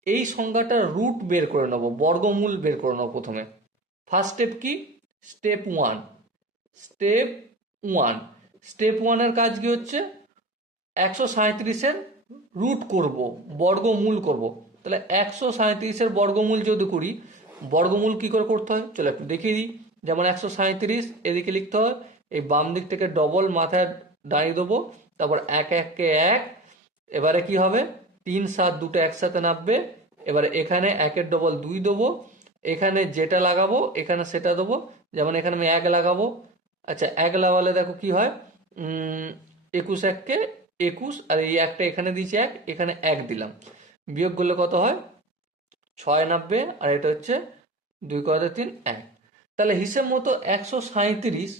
এই সংখ্যাটার রুট বের করে নেবো, বর্গমূল বের করে নেবো প্রথমে। ফার্স্ট স্টেপ কি? Step one. Step one step ওয়ানের কাজ কি হচ্ছে? 137-এর রুট করব, বর্গমূল করব। তাহলে 137-এর বর্গমূল যদি করি, বর্গমূল কি করে করতে হয় চলো একটু দেখিয়ে দিই। যেমন 137 এদিকে লিখতে হয়, এই বাম দিক থেকে ডবল মাথায় দাঁড়িয়ে দেবো, তারপর এক এককে এক। এবারে কি হবে? 3 7 দুটো একসাথে নামবে। এবারে এখানে একের ডবল 2 দেবো, এখানে যেটা লাগাবো এখানে সেটা দেবো। যেমন এখানে আমি 1 লাগাবো। আচ্ছা, 1 লাগালে দেখো কি হয়, 21 এককে 21, আর এই একটা এখানে দিয়েছি 1, এখানে 1 দিলাম। বিয়োগ করলে কত হয়? 6 নামবে, আর এটা হচ্ছে 2 × 3 1। তাহলে হিসেব মতো 137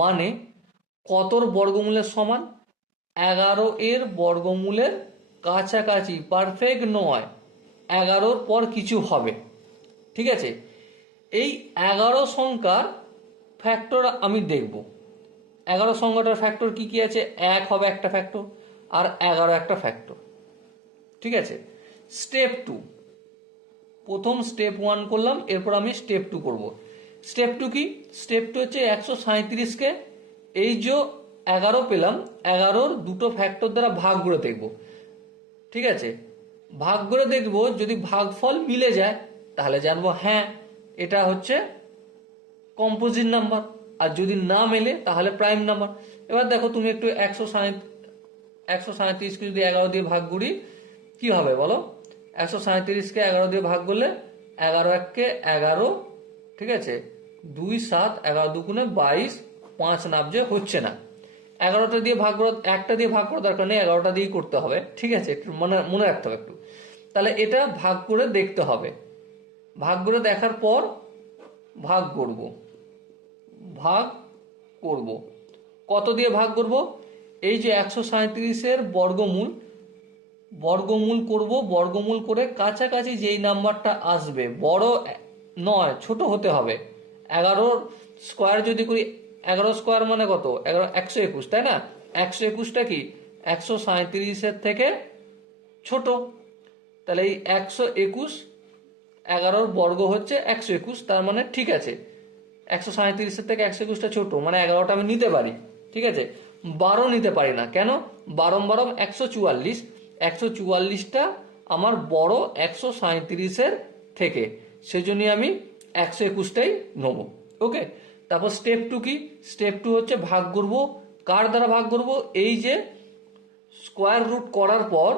মানে কতর বর্গমূলের সমান? 11 এর বর্গমূলের কাছাকাছি, পারফেক্ট নয়, 11-র পর কিছু হবে, ঠিক আছে? এই 11 সংখ্যার ফ্যাক্টর আমি দেখব। 11 সংখ্যাটার ফ্যাক্টর কি কি আছে? 1 হবে একটা ফ্যাক্টর, আর 11 একটা ফ্যাক্টর, ঠিক আছে? স্টেপ টু, প্রথম স্টেপ ওয়ান করলাম, এরপর আমি স্টেপ টু করব। স্টেপ টু কি? স্টেপ টু হচ্ছে 137-কে এই যে 11 পেলাম, 11-র দুটো ফ্যাক্টর দ্বারা ভাগ করে দেখব, ঠিক আছে? ভাগ করে দেখব, যদি ভাগফল মিলে যায় তাহলে জানবো হ্যাঁ এটা হচ্ছে কম্পোজিট নাম্বার, আর যদি না মেলে তাহলে প্রাইম নাম্বার। এবার দেখো তুমি একটু 137-কে যদি 11 দিয়ে ভাগ করি কি হবে বলো? 137-কে 11 দিয়ে ভাগ করলে 11 এককে 11, ঠিক আছে? 2 7, 11 দুগুণে 22, 5 নাবজে হচ্ছে না। 11টা দিয়ে ভাগ করা, একটা দিয়ে ভাগ করার দরকার নেই, 11টা দিয়েই করতে হবে, ঠিক আছে? একটু মনে মনে রাখতে হবে একটু। তাহলে এটা ভাগ করে দেখতে হবে। ভাগ করে দেখার পর ভাগ করব, ভাগ করব কত দিয়ে ভাগ করব? এই যে 137-এর বর্গমূল, বর্গমূল করব, বর্গমূল করে কাছাকাছি যেই নাম্বারটা আসবে, বড় নয় ছোট হতে হবে। 11 স্কোয়ার যদি করি, 11 স্কোয়ার মানে কত? 121, তাই না? 121টা কি 137-এর থেকে ছোট। তাহলে এই 121, 11-র বর্গ হচ্ছে 121, তার মানে ঠিক আছে 137-এর থেকে 121টা ছোট, মানে 11টা আমি নিতে পারি, ঠিক আছে? 12 নিতে পারি না, কেন? 12 144, 144টা আমার বড় 137-এর থেকে, সেজন্য আমি 121টাই নেবো। ওকে, তারপর স্টেপ টু কি? স্টেপ টু হচ্ছে ভাগ করব। কার দ্বারা ভাগ করব? এই যে স্কোয়ার রুট করার পর,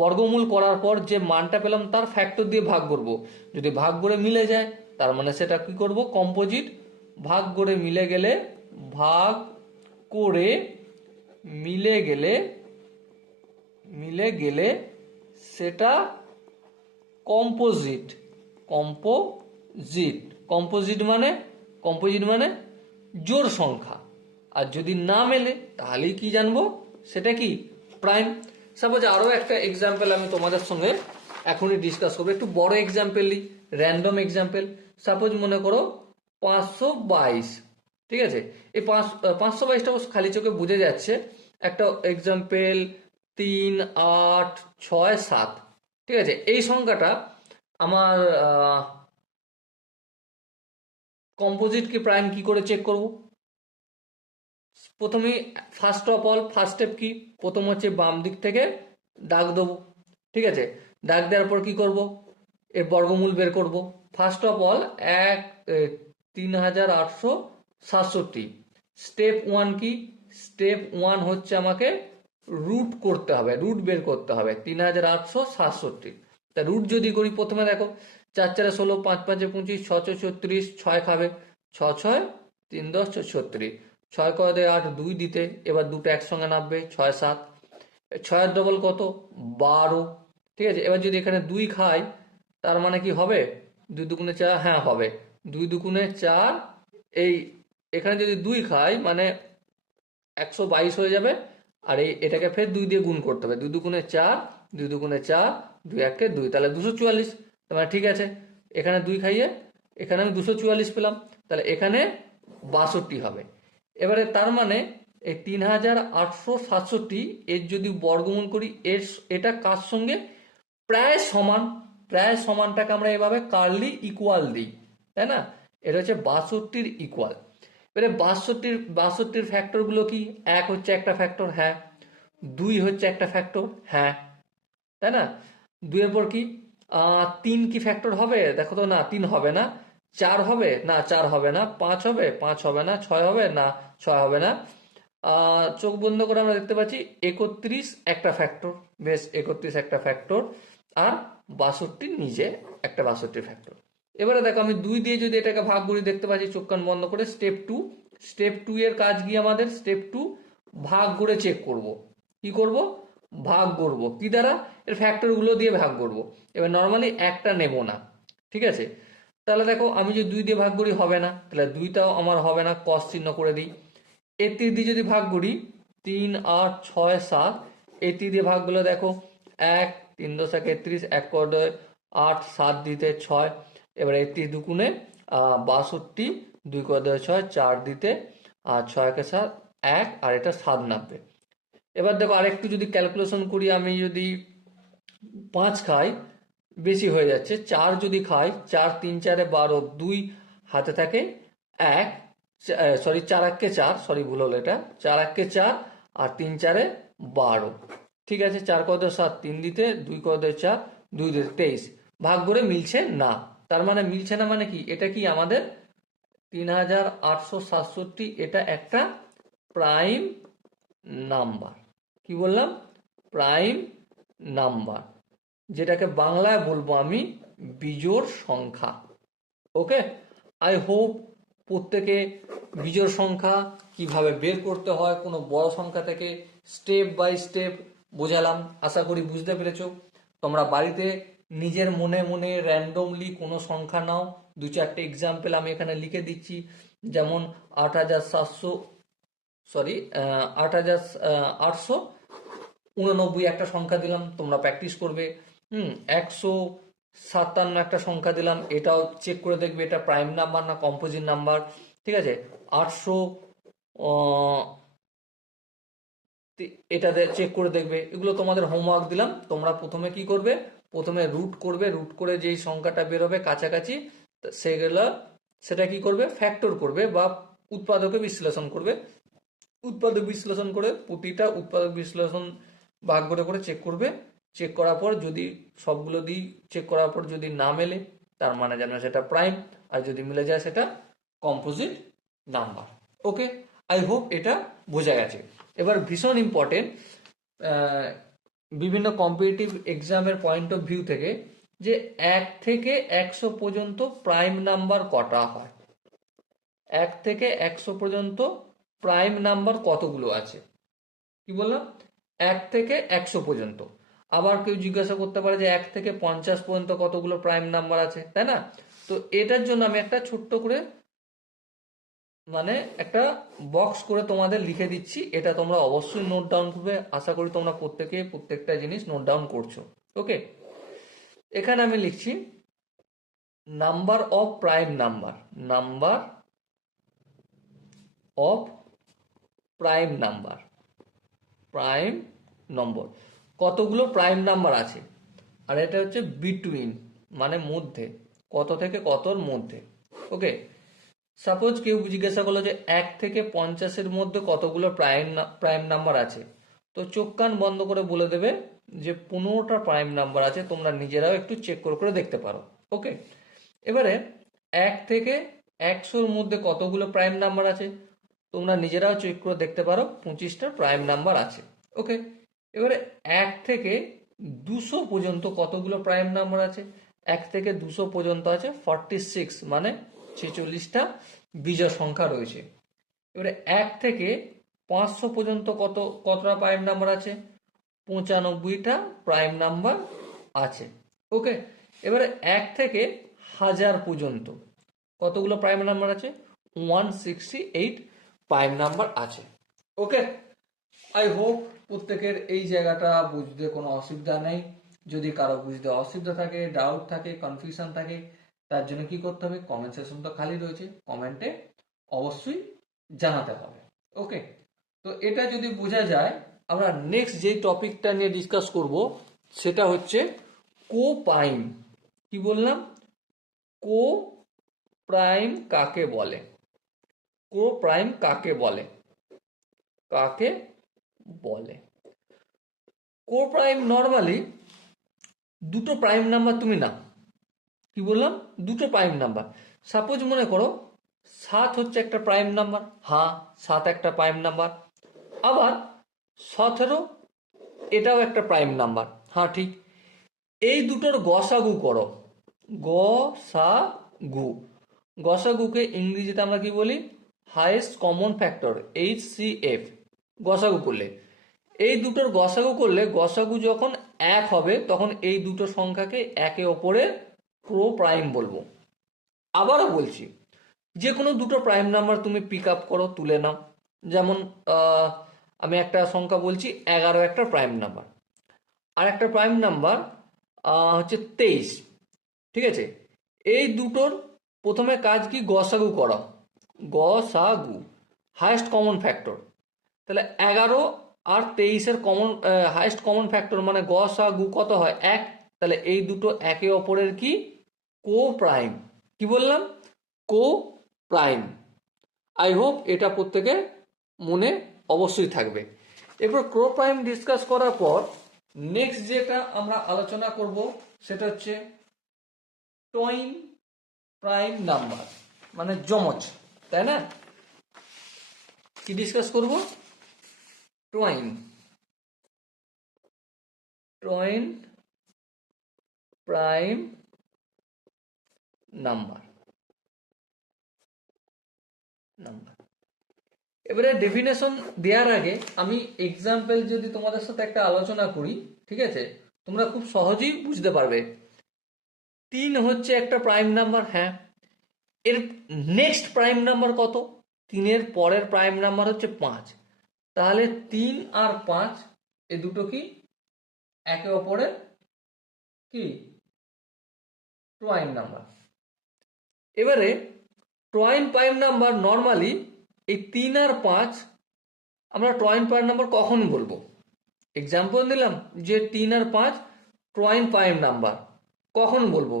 বর্গমূল করার পর যে মানটা পেলাম তার ফ্যাক্টর দিয়ে ভাগ করব। যদি ভাগ করে মিলে যায় তার মানে সেটা কি করব? কম্পোজিট। ভাগ করে মিলে গেলে, ভাগ করে মিলে গেলে, মিলে গেলে সেটা কম্পোজিট। কম্পোজিট, কম্পোজিট মানে, কম্পোজিট মানে জোড় সংখ্যা। আর যদি না মেলে তাহলেই কি জানবো? সেটা কি? প্রাইম। সাপোজ আরো একটা এক্সাম্পল আমি তোমাদের সঙ্গে এখনই ডিসকাস করবো, একটু বড় এক্সাম্পল নিই, র্যান্ডম এক্সাম্পল। সাপোজ মনে করো 522, ঠিক আছে? এই 522টা খালি চোখে বুঝে যাচ্ছে। একটা এক্সাম্পল 3 8 6 7, ঠিক আছে? এই সংখ্যাটা আমার কম্পোজিট কি প্রাইম কি করে চেক করব? প্রথমেই first of all, first step কি? প্রথম হচ্ছে বাম দিক থেকে দাগ দেবো, ঠিক আছে? দাগ দেওয়ার পর কি করব? এর বর্গমূল বের করব। First of all 3867। Step one কি? স্টেপ ওয়ান হচ্ছে আমাকে রুট করতে হবে, রুট বের করতে হবে 3867। তা রুট যদি করি, প্রথমে দেখো 4 4 16, 5 5 25, 6 6 36, 6 খাবে, 6 6 3 10 36, 6 করে দেয় 8, 2 দিতে, এবার দুটো একসঙ্গে নামবে 6 7, 6-এর ডবল কত? 12, ঠিক আছে? এবার যদি এখানে 2 খাই তার মানে কি হবে? 2 দুগুণে 4, হ্যাঁ হবে 2 দুগুণে 4। এই এখানে যদি 2 খাই মানে 122 হয়ে যাবে, আর এটাকে ফের 2 দিয়ে গুণ করতে হবে, 2 দুগুণে 4, 2 দুগুণে 4, 2 একে 2, তাহলে 244। তার মানে ঠিক আছে, এখানে 2 খাইয়ে এখানে আমি 244 পেলাম, তাহলে এখানে 62 হবে। এবারে তার মানে এই 3867 এর যদি বর্গমূল করি, এটা কার সঙ্গে প্রায় সমান, প্রায় সমানটাকে আমরা এভাবে কার্লি ইকুয়াল দিই, তাই না? এটা হচ্ছে 62-র ইকুয়াল। এবারে 62-র ফ্যাক্টরগুলো কি? 1 হচ্ছে একটা ফ্যাক্টর, হ্যাঁ। 2 হচ্ছে একটা ফ্যাক্টর, হ্যাঁ, তাই না? 2 এর পর কি 3 কি ফ্যাক্টর হবে? দেখো তো, না 3 হবে না। 4 হবে না, 4 হবে না। 5 হবে, 5 হবে না। 6 হবে না, 6 হবে না। চোখ বন্ধ করে আমরা দেখতে পাচ্ছি 31 একটা ফ্যাক্টর, বেশ 31 একটা ফ্যাক্টর, আর 62 নিজে একটা 62 ফ্যাক্টর। এবারে দেখো আমি 2 দিয়ে যদি এটাকে ভাগ করি, দেখতে পাচ্ছি চোখ কান বন্ধ করে স্টেপ 2 এর কাজ কি আমাদের? স্টেপ 2 ভাগ করে চেক করব। কি করব? ভাগ করব কি দ্বারা? এর ফ্যাক্টরগুলো দিয়ে ভাগ করব। এবার নর্মালি একটা নেব না, ঠিক আছে? তাহলে দেখো আমি যদি 2 দিয়ে ভাগ করি হবে না, তাহলে 2টাও আমার হবে না, কস চিহ্ন করে দিই। 31 দিয়ে যদি ভাগ করি, 3 8 6 7, 31 দিয়ে ভাগ করলে দেখো 1 3 10 31, 1 করে 8, 7 দিতে 6, এবার 31 দুগুণে 62, 2 করে 6, 4 দিতে 6 কে 7, 1, আর এটা 7 নামবে। এবার দেখো আরেকটু যদি ক্যালকুলেশন করি, আমি যদি 5 খাই, বেশি হয়ে যাচ্ছে। 4 যদি খাই, 4 3 4 12, 2 হাতে থাকে 1, সরি 4 1 কে 4, সরি ভুল হলো, এটা 4 1 কে 4, আর 3 4 12। ঠিক আছে, 4 কত 7, 3 দিতে 2 কত 4, 2 দিতে 23। ভাগ করে মিলছে না। তার মানে মিলছে না মানে কি? এটা কি আমাদের 3867, এটা একটা প্রাইম নাম্বার। কি বললাম? প্রাইম নাম্বার, যেটাকে বাংলায় বলবো আমি বিজোড় সংখ্যা। ওকে, আই হোপ প্রত্যেকে বিজোড় সংখ্যা কিভাবে বের করতে হয় কোনো বড় সংখ্যা থেকে স্টেপ বাই স্টেপ বোঝালাম। আশা করি বুঝতে পেরেছো। তোমরা বাড়িতে নিজের মনে মনে র্যান্ডমলি কোনো সংখ্যা নাও। 2-4টে এক্সাম্পল আমি এখানে লিখে দিচ্ছি। যেমন 8,889 একটা সংখ্যা দিলাম, তোমরা প্র্যাকটিস করবে। 157 একটা সংখ্যা দিলাম, এটাও চেক করে দেখবে এটা প্রাইম নাম্বার না কম্পোজিট নাম্বার। ঠিক আছে, 800 এটা চেক করে দেখবে। এগুলো তোমাদের হোমওয়ার্ক দিলাম। তোমরা প্রথমে কি করবে? প্রথমে রুট করবে, রুট করে যেই সংখ্যাটা বেরোবে কাছাকাছি, সেটা কি করবে? ফ্যাক্টর করবে বা উৎপাদকে বিশ্লেষণ করবে। উৎপাদক বিশ্লেষণ করে প্রতিটা উৎপাদক বিশ্লেষণ ভাগ করে করে চেক করবে। চেক করার পর যদি সবগুলো দিই, চেক করার পর যদি না মেলে, তার মানে যেন সেটা প্রাইম, আর যদি মিলে যায় সেটা composite number. Okay, I hope এটা বোঝা গেছে। এবার ভীষণ ইম্পর্টেন্ট, বিভিন্ন কম্পিটিটিভ এক্সামের পয়েন্ট অফ ভিউ থেকে, যে 1 থেকে 100 পর্যন্ত প্রাইম নাম্বার কটা হয়? 1 থেকে 100 পর্যন্ত প্রাইম নাম্বার কতগুলো আছে? কি বললাম? 1 থেকে 100 পর্যন্ত। আবার কেউ জিজ্ঞাসা করতে পারে যে 1 থেকে 50 পর্যন্ত কতগুলো প্রাইম নাম্বার আছে, তাই না? তো এটার জন্য আমি একটা ছোট্ট করে মানে একটা বক্স করে তোমাদের লিখে দিচ্ছি। এটা তোমরা অবশ্যই নোট ডাউন করবে। আশা করি তোমরা প্রত্যেকে প্রত্যেকটা জিনিস নোট ডাউন করছো। ওকে, এখানে আমি লিখছি number of prime number, number of prime number, prime number, কতগুলো প্রাইম নাম্বার আছে। আর এটা হচ্ছে বিটুইন, মানে মধ্যে, কত থেকে কতর মধ্যে। ওকে, সাপোজ কেউ জিজ্ঞাসা করলো যে 1 থেকে 50-এর মধ্যে কতগুলো প্রাইম নাম্বার আছে, তো চোখ কান বন্ধ করে বলে দেবে যে 15টা প্রাইম নাম্বার আছে। তোমরা নিজেরাও একটু চেক করে করে দেখতে পারো। ওকে, এবারে 1 থেকে 100-র মধ্যে কতগুলো প্রাইম নাম্বার আছে, তোমরা নিজেরাও চেক করে দেখতে পারো 25টা প্রাইম নাম্বার আছে। ওকে, এবারে 1 থেকে 200 পর্যন্ত কতগুলো প্রাইম নাম্বার আছে? 1 থেকে 200 পর্যন্ত আছে 46, মানে 46টা বিজোড় সংখ্যা রয়েছে। এবারে 1 থেকে 500 পর্যন্ত কতটা প্রাইম নাম্বার আছে? 95টা প্রাইম নাম্বার আছে। ওকে, এবারে 1 থেকে 1000 পর্যন্ত কতগুলো প্রাইম নাম্বার আছে? 168 প্রাইম নাম্বার আছে। ওকে, আই হোপ প্রত্যেকের এই জায়গাটা বুঝতে কোনো অসুবিধা নেই। যদি কারো বুঝতে অসুবিধা থাকে, ডাউট থাকে, কনফিউশন থাকে, তার জন্য কি করতে হবে, কমেন্ট সেকশন তো খালি রয়েছে, কমেন্টে অবশ্যই জানাতে হবে। ওকে, তো এটা যদি বোঝা যায়, আমরা নেক্সট যে টপিকটা নিয়ে ডিসকাস করব সেটা হচ্ছে কো প্রাইম। কি বললাম? কো প্রাইম কাকে বলে? কো প্রাইম কাকে বলে? কাকে বলে? কো প্রাইম নর্মালি দুটো প্রাইম নাম্বার তুমি নাও। কি বললাম? দুটো প্রাইম নাম্বার। সাপোজ মনে করো 7 হচ্ছে একটা প্রাইম নাম্বার, হ্যাঁ 7 একটা প্রাইম নাম্বার। আবার 17 এটাও একটা প্রাইম নাম্বার, হ্যাঁ ঠিক। এই দুটোর গসাগু করো, গসাগু। গসাগুকে ইংরেজিতে আমরা কি বলি? Highest common factor, HCF। গসাগু করলে, এই দুটোর গসাগু করলে, গসাগু যখন 1 হবে তখন এই দুটো সংখ্যাকে একে অপরের ক্রো প্রাইম বলবো। আবারও বলছি, যে কোনো দুটো প্রাইম নাম্বার তুমি পিক আপ করো, তুলে নাও। যেমন আমি একটা সংখ্যা বলছি, 11 একটা প্রাইম নাম্বার, আর একটা প্রাইম নাম্বার হচ্ছে 23। ঠিক আছে, এই দুটোর প্রথমে কাজ কি? গসাগু করা। গসাগু, হাইয়েস্ট কমন ফ্যাক্টর। তাহলে 11 আর 23-এর কমন হাইয়েস্ট কমন ফ্যাক্টর মানে গসাগু কত হয়? 1। তাহলে এই দুটো একে অপরের কি? কো প্রাইম। কি বললাম? কো প্রাইম। আই হোপ এটা প্রত্যেকের মনে অবশ্যই থাকবে। এরপর ক্রো প্রাইম ডিসকাস করার পর নেক্সট যেটা আমরা আলোচনা করব সেটা হচ্ছে টুইন প্রাইম নাম্বার, মানে যমজ, তাই না? কি ডিসকাস করব? Twin twin prime number. এবারে ডেফিনেশন দেওয়ার আগে আমি এক্সাম্পল যদি তোমাদের সাথে একটা আলোচনা করি, ঠিক আছে, তোমরা খুব সহজেই বুঝতে পারবে। 3 হচ্ছে একটা প্রাইম নাম্বার, হ্যাঁ। এর নেক্সট প্রাইম নাম্বার কত? 3-এর পরের প্রাইম নাম্বার হচ্ছে 5। তাহলে 3 আর 5 এ দুটো কি একে অপরের কি প্রাইম নাম্বার। এবারে প্রাইম নাম্বার নর্মালি এই 3 আর 5 আমরা প্রাইম নাম্বার কখন বলবো? এক্সাম্পল দিলাম যে 3 আর 5 প্রাইম নাম্বার কখন বলবো?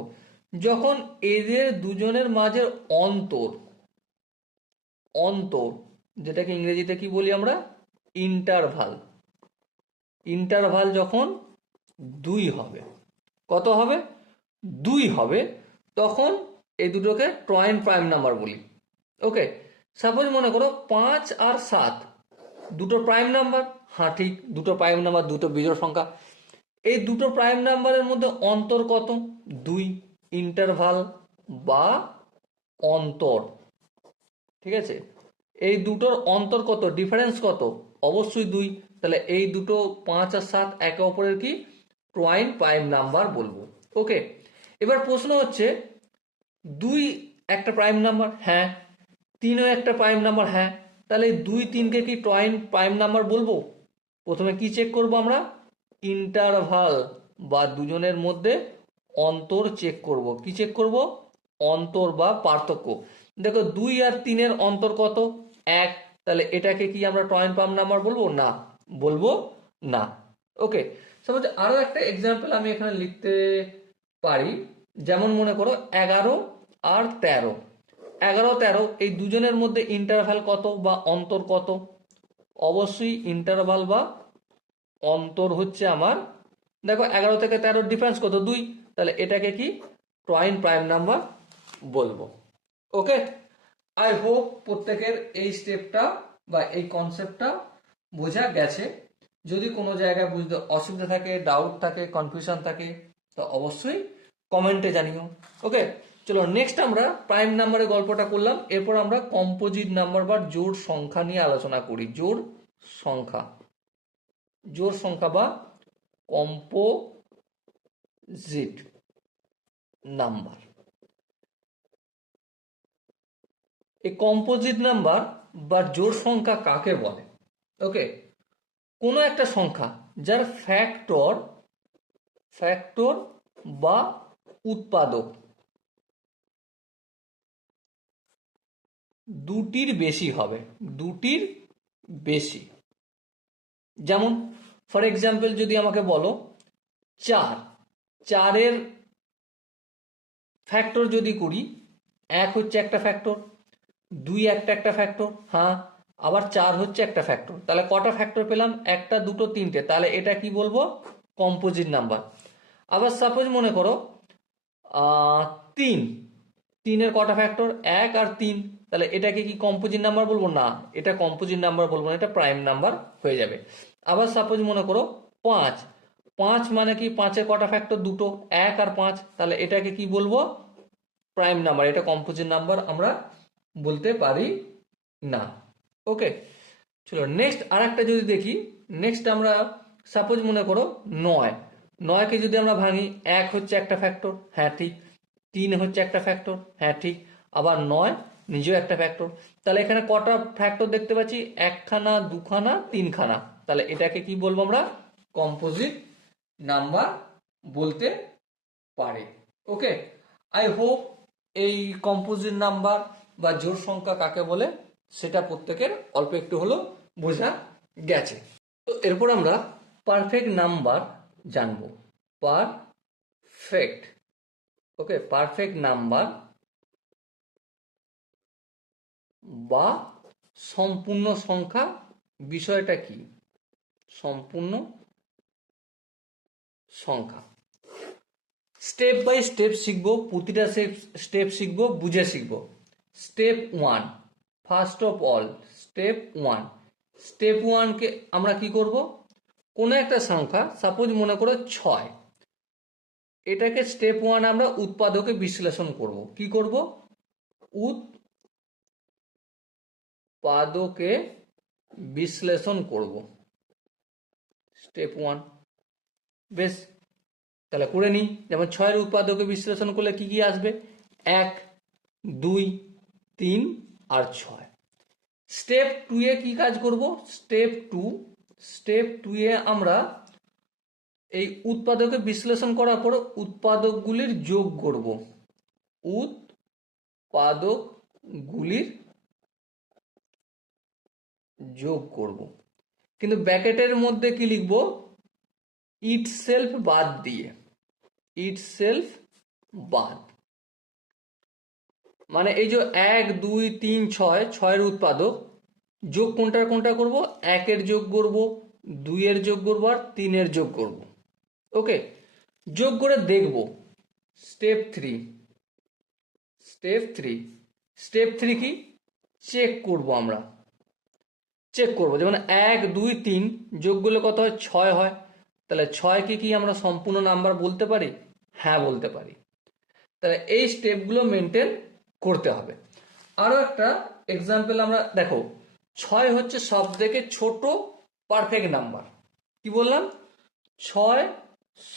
যখন এদের দুজনের মাঝে অন্তর, অন্তর যেটাকে ইংরেজিতে কি বলি আমরা? ইন্টারভাল। ইন্টারভাল যখন 2 হবে, কত হবে? 2 হবে, তখন এই দুটোকে প্রাইম নাম্বার বলি। ওকে, সাপোজ মনে করো 5 আর 7 দুটো প্রাইম নাম্বার, হ্যাঁ ঠিক, দুটো প্রাইম নাম্বার, দুটো বিজোড় সংখ্যা। এই দুটো প্রাইম নাম্বারের মধ্যে অন্তর কত? 2। ইন্টারভাল বা অন্তর, ঠিক আছে। এই দুটোর অন্তর কত? ডিফারেন্স কত? অবশ্যই 2। তাহলে এই দুটো 5 আর 7 একে অপরের কি প্রাইম নাম্বার বলবো। ওকে, এবার প্রশ্ন হচ্ছে 2 একটা প্রাইম নাম্বার, হ্যাঁ। 3ও একটা প্রাইম নাম্বার, হ্যাঁ। তাহলে 2 3কে কি প্রাইম নাম্বার বলবো? প্রথমে কি চেক করব আমরা? ইন্টারভাল বা দুজনের মধ্যে অন্তর চেক করব। কি চেক করব? অন্তর বা পার্থক্য। দেখো 2 আর 3-এর অন্তর কত? 1। তাহলে এটাকে কি আমরা প্রাইম নাম্বার বলবো? না, বলবো না। ওকে, সাপোজ আরো একটা এক্সাম্পল আমি এখানে লিখতে পারি। যেমন মনে করো 11 আর 13। 11 13 এই দুজনের মধ্যে ইন্টারভাল কত বা অন্তর কত? অবশ্যই ইন্টারভাল বা অন্তর হচ্ছে আমার, দেখো 11 থেকে 13 ডিফারেন্স কত? 2। তাহলে এটাকে কি প্রাইম নাম্বার বলবো। ওকে, আই হোপ প্রত্যেকের এই স্টেপটা বা এই কনসেপ্টটা বোঝা গেছে। যদি কোনো জায়গায় বুঝতে অসুবিধা থাকে, ডাউট থাকে, কনফিউশন থাকে, তো অবশ্যই কমেন্টে জানিও। ওকে, চলো নেক্সট আমরা প্রাইম নাম্বারের গল্পটা করলাম। এরপর আমরা কম্পোজিট নাম্বার বা জোড় সংখ্যা নিয়ে আলোচনা করি। জোড় সংখ্যা, জোড় সংখ্যা বা কম্পোজিট নাম্বার। এই কম্পোজিট নাম্বার বা জোড় সংখ্যা কাকে বলে? ওকে, কোনো একটা সংখ্যা যার ফ্যাক্টর ফ্যাক্টর বা উৎপাদক দুটির বেশি হবে, দুটির বেশি। যেমন ফর এক্সাম্পল যদি আমাকে বলো 4, 4-এর ফ্যাক্টর যদি করি, 1 হচ্ছে একটা ফ্যাক্টর, 2 একটা ফ্যাক্টর, হ্যাঁ, আবার 4 হচ্ছে একটা ফ্যাক্টর। তাহলে কটা ফ্যাক্টর পেলাম? একটা, দুটো, তিনটে। তাহলে এটা কি বলবো? Composite number. আবার সাপোজ মনে করো 3, 3-এর কটা ফ্যাক্টর? 1 আর 3। তাহলে এটাকে কি কম্পোজিট নাম্বার বলবো? না, এটা কম্পোজিট নাম্বার বলবো না, এটা প্রাইম নাম্বার হয়ে যাবে। আবার সাপোজ মনে করো 5, 5 মানে কি 5-এর কটা ফ্যাক্টর? দুটো, 1 আর 5। তাহলে এটাকে কি বলবো? প্রাইম নাম্বার, এটা কম্পোজিট নাম্বার আমরা বলতে পারি না। ওকে, চলো নেক্সট আর একটা যদি দেখি। নেক্সট আমরা সাপোজ মনে করো 9, 9কে যদি আমরা ভাঙি, 1 হচ্ছে একটা ফ্যাক্টর, হ্যাঁ ঠিক। 3 হচ্ছে একটা ফ্যাক্টর, হ্যাঁ ঠিক। আবার 9 নিজেও একটা ফ্যাক্টর। তাহলে এখানে কটা ফ্যাক্টর দেখতে পাচ্ছি? 1খানা, 2খানা, 3খানা। তাহলে এটাকে কি বলবো আমরা? কম্পোজিট নাম্বার বলতে পারি। ওকে, আই হোপ এই কম্পোজিট নাম্বার বা জোড় সংখ্যা কাকে বলে সেটা প্রত্যেকের অল্প একটু হলো বোঝা গেছে। তো এরপর আমরা পারফেক্ট নাম্বার জানবো। পারফেক্ট, ওকে, পারফেক্ট নাম্বার বা সম্পূর্ণ সংখ্যা বিষয়টা কি? সম্পূর্ণ সংখ্যা স্টেপ বাই স্টেপ শিখবো, প্রতিটা স্টেপ শিখবো, বুঝে শিখবো। Step 1, first of all step 1। Step 1কে আমরা কি করব? কোনো একটা সংখ্যা, সাপোজ মনে করো 6, এটাকে স্টেপ 1 আমরা উৎপাদকে বিশ্লেষণ করব। কি করব? উৎপাদকে বিশ্লেষণ করব, স্টেপ 1। বেশ, তাহলে করে নিই। যেমন 6-এর উৎপাদকে বিশ্লেষণ করলে কি কি আসবে? 1, 2, 3 আর 6। স্টেপ 2 এ কি কাজ করব? স্টেপ 2 এ আমরা এই উৎপাদকে বিশ্লেষণ করার পর উৎপাদকগুলির যোগ করব। উৎপাদকগুলির যোগ করব, কিন্তু ব্র্যাকেটের মধ্যে কি লিখব? ইটসেলফ বাদ দিয়ে, ইটসেলফ বাদ। মানে এই যে 1, 2, 3, 6, 6-এর উৎপাদক যোগ কোনটা করব? 1-এর যোগ করব, 2-এর যোগ করব আর 3-এর যোগ করব। ওকে, যোগ করে দেখব। স্টেপ 3, স্টেপ 3 কি? চেক করব আমরা, চেক করব। যেমন 1, 2, 3 যোগ করলে কত হয়? 6 হয়। তাহলে 6কে কি আমরা সম্পূর্ণ নাম্বার বলতে পারি? হ্যাঁ বলতে পারি। তাহলে এই স্টেপগুলো মেনটেন করতে হবে। আরো একটা এক্সাম্পল আমরা দেখো, 6 হচ্ছে সব থেকে ছোট পারফেক্ট নাম্বার। কি বললাম? 6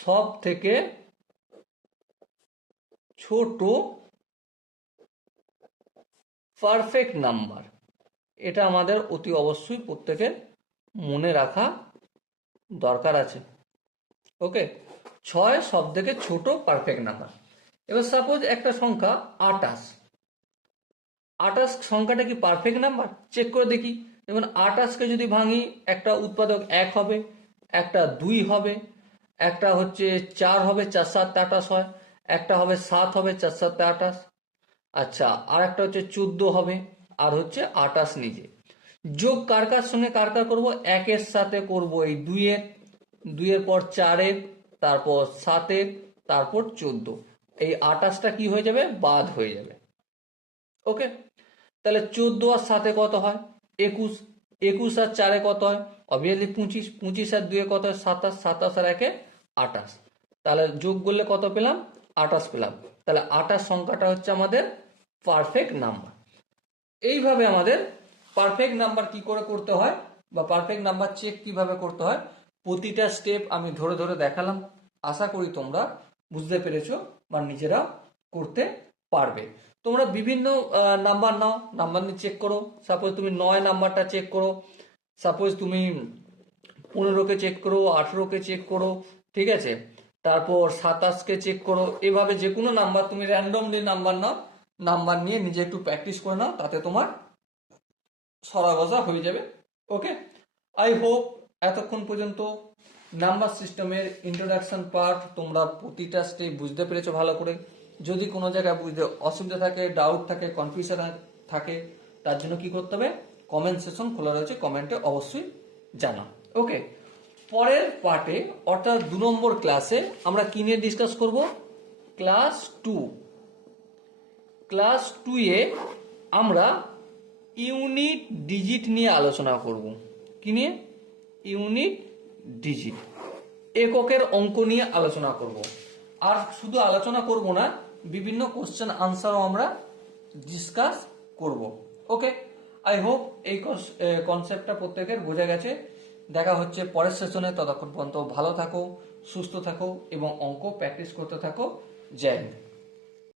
সব থেকে ছোট পারফেক্ট নাম্বার। এটা আমাদের অতি অবশ্যই প্রত্যেকের মনে রাখা দরকার আছে। ওকে, 6 সব থেকে ছোট পারফেক্ট নাম্বার। এবার সাপোজ একটা সংখ্যা 28, 28 সংখ্যাটা কি পারফেক্ট নাম্বার? চেক করে দেখি। যেমন 28কে যদি ভাঙি, একটা উৎপাদক 1 হবে, একটা 2 হবে, একটা হচ্ছে 4 হবে, 4 7 28 হয়, একটা হবে 7 হবে, 4 7 28। আচ্ছা, আর একটা হচ্ছে 14 হবে, আর হচ্ছে 28 নিজে। যোগ কার কার সঙ্গে কার করবো? 1-এর সাথে করব এই 2-এর, 2-এর পর 4-এর, তারপর 7-এর, তারপর 14। এই 28টা কি হয়ে যাবে? বাদ হয়ে যাবে। ওকে, তাহলে 14 আর 7-এ কত হয়? 21, 21 আর 4-এ কত হয়? অবভিয়াসলি 25, 25 আর 2-এ কত হয়? 27, 27 আর 1-এ 28। তাহলে যোগ করলে কত পেলাম? 28 পেলাম। তাহলে 28 সংখ্যাটা হচ্ছে আমাদের পারফেক্ট নাম্বার। এইভাবে আমাদের পারফেক্ট নাম্বার কি করে করতে হয় বা পারফেক্ট নাম্বার চেক কিভাবে করতে হয়, প্রতিটা স্টেপ আমি ধরে ধরে দেখালাম। আশা করি তোমরা বুঝতে পেরেছো বা নিজেরা করতে পারবে। তোমরা বিভিন্ন নাম্বার নাও, নাম্বার নিয়ে চেক করো। সাপোজ তুমি 9 নাম্বারটা চেক করো, সাপোজ তুমি 15কে চেক করো, 18কে চেক করো, ঠিক আছে, তারপর 27কে চেক করো। এভাবে যে কোনো নাম্বার তুমি র্যান্ডমলি নাম্বার নিয়ে নিজে একটু প্র্যাকটিস করে নাও, তাতে তোমার সরাগজা হয়ে যাবে। ওকে, আই হোপ এতক্ষণ পর্যন্ত নাম্বার সিস্টেমের ইন্ট্রোডাকশন পার্ট তোমরা প্রতিটা স্টেপ বুঝতে পেরেছো ভালো করে। যদি কোনো জায়গায় বুঝতে অসুবিধা থাকে, ডাউট থাকে, কনফিউশন থাকে, তার জন্য কি করতে হবে, কমেন্ট সেকশন খোলা রয়েছে, কমেন্টে অবশ্যই জানাও। ওকে, পরের পার্টে অর্থাৎ 2 নম্বর ক্লাসে আমরা কি নিয়ে ডিসকাস করব, ক্লাস 2। ক্লাস 2-এ আমরা ইউনিট ডিজিট নিয়ে আলোচনা করব। কি নিয়ে? ইউনিট ডিজিট, এককের অঙ্ক নিয়ে আলোচনা করব। আর শুধু আলোচনা করব না, বিভিন্ন কোশ্চেন আনসারও আমরা ডিসকাস করব। ওকে, আই হোপ এই কনসেপ্টটা প্রত্যেকের বোঝা গেছে। দেখা হচ্ছে পরের সেশনে, ততক্ষণ পর্যন্ত ভালো থাকো, সুস্থ থাকো এবং অঙ্ক প্র্যাকটিস করতে থাকো। জয় হিন্দ।